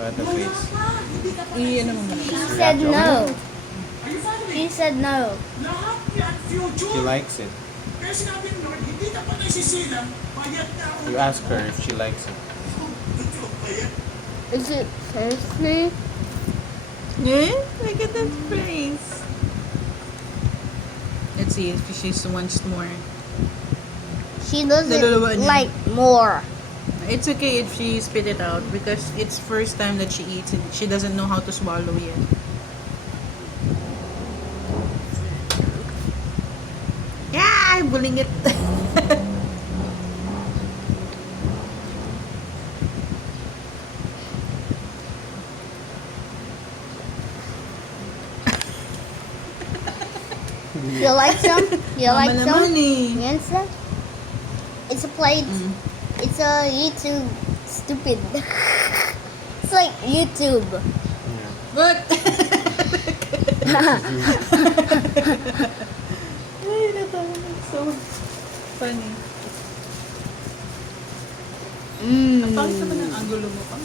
At the face. Iyan naman mo. She said no. She said no. She likes it. You ask her if she likes it. Is it seriously? Yeah? Look at that face. Let's see if she wants more. She doesn't Naluluwa niya. like more. It's okay if she spit it out because it's first time that she eats it. She doesn't know how to swallow yet. Yeah, I'm bullying it. You like some? You Mama like naman some? eh. You understand? It's a plate. It's a YouTube stupid. It's like YouTube. Yeah. What? Ay, natawa. So funny. Ang pangit naman ang angulo mo pa.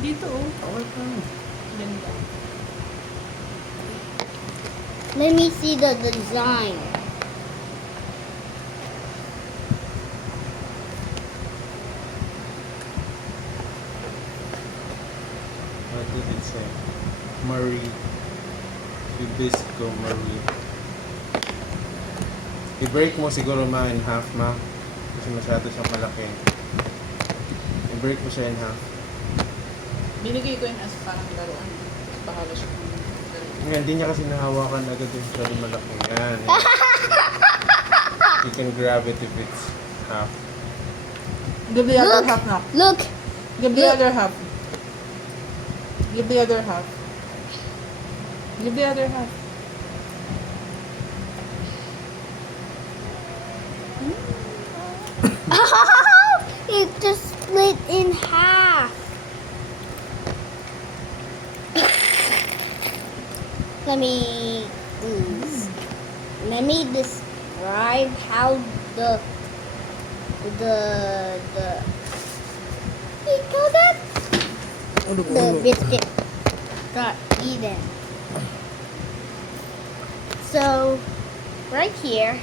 Dito oh. Okay pa. Ganda. Let me see the design. What did it say? Marie. Hibisco Marie. I-break mo siguro ma in half ma. Kasi masyado siyang malaki. I-break mo siya in half. Binigay ko yun as parang laruan. Bahala siya kung laruan. Ngayon, hindi niya kasi nahawakan agad yung masyado malaki. Yan. You can grab it if it's half. Give the other Look! half now. Look! Give the Look. other half. Give the other half. Give the other half. It just split in half. Let me describe how the what do you call that? The biscuit got eaten. So right here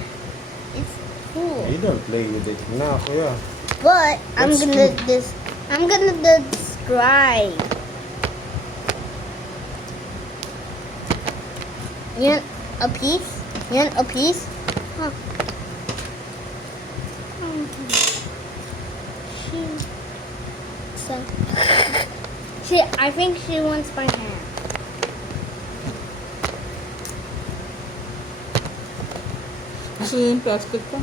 it's full. You don't play with it na, kuya. But I'm That's gonna describe. Yan a piece. Yan a piece. Huh. So I think she wants my hand. Gusto yung plastic pa.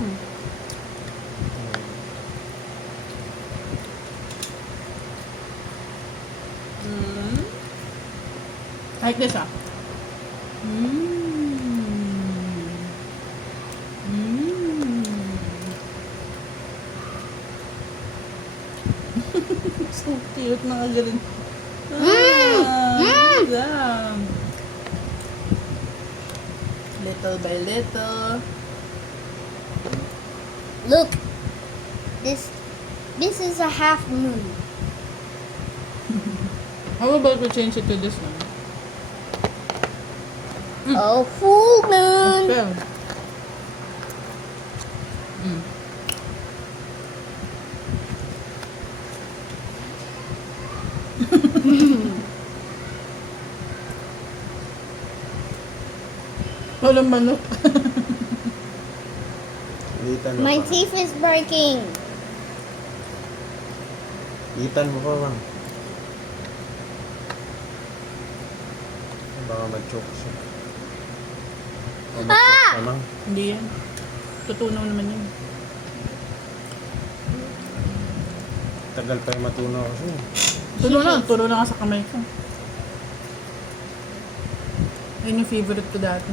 Like this ah. So cute mga ganun. Damn. Little by little. Look, this is a half moon. How about we change it to this one? A full moon. Well. Walang manok. Litan mo My pa. teeth is breaking. Litan mo pa, ma'am. Baka mag-choke siya. O mag-choke ka, ma'am. Hindi yan. Tutunaw naman yun. Tagal pa yung matunaw kasi. Tulo na nga sa kamay ko. Yun yung favorite ko dati.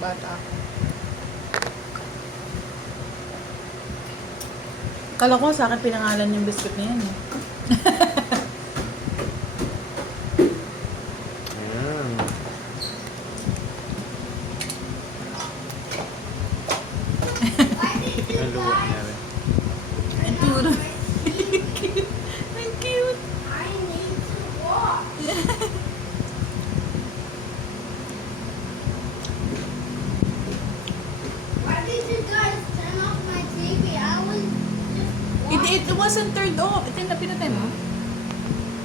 Bata ako. Kala ko sa akin pinangalan yung biscuit na yan. Ayan. Naluwa niya rin. Ang turo. Ang cute. It wasn't turned off. Ito yung pinatay mo.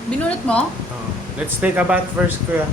Binunot mo? Oh. Let's take a bath first, kuya.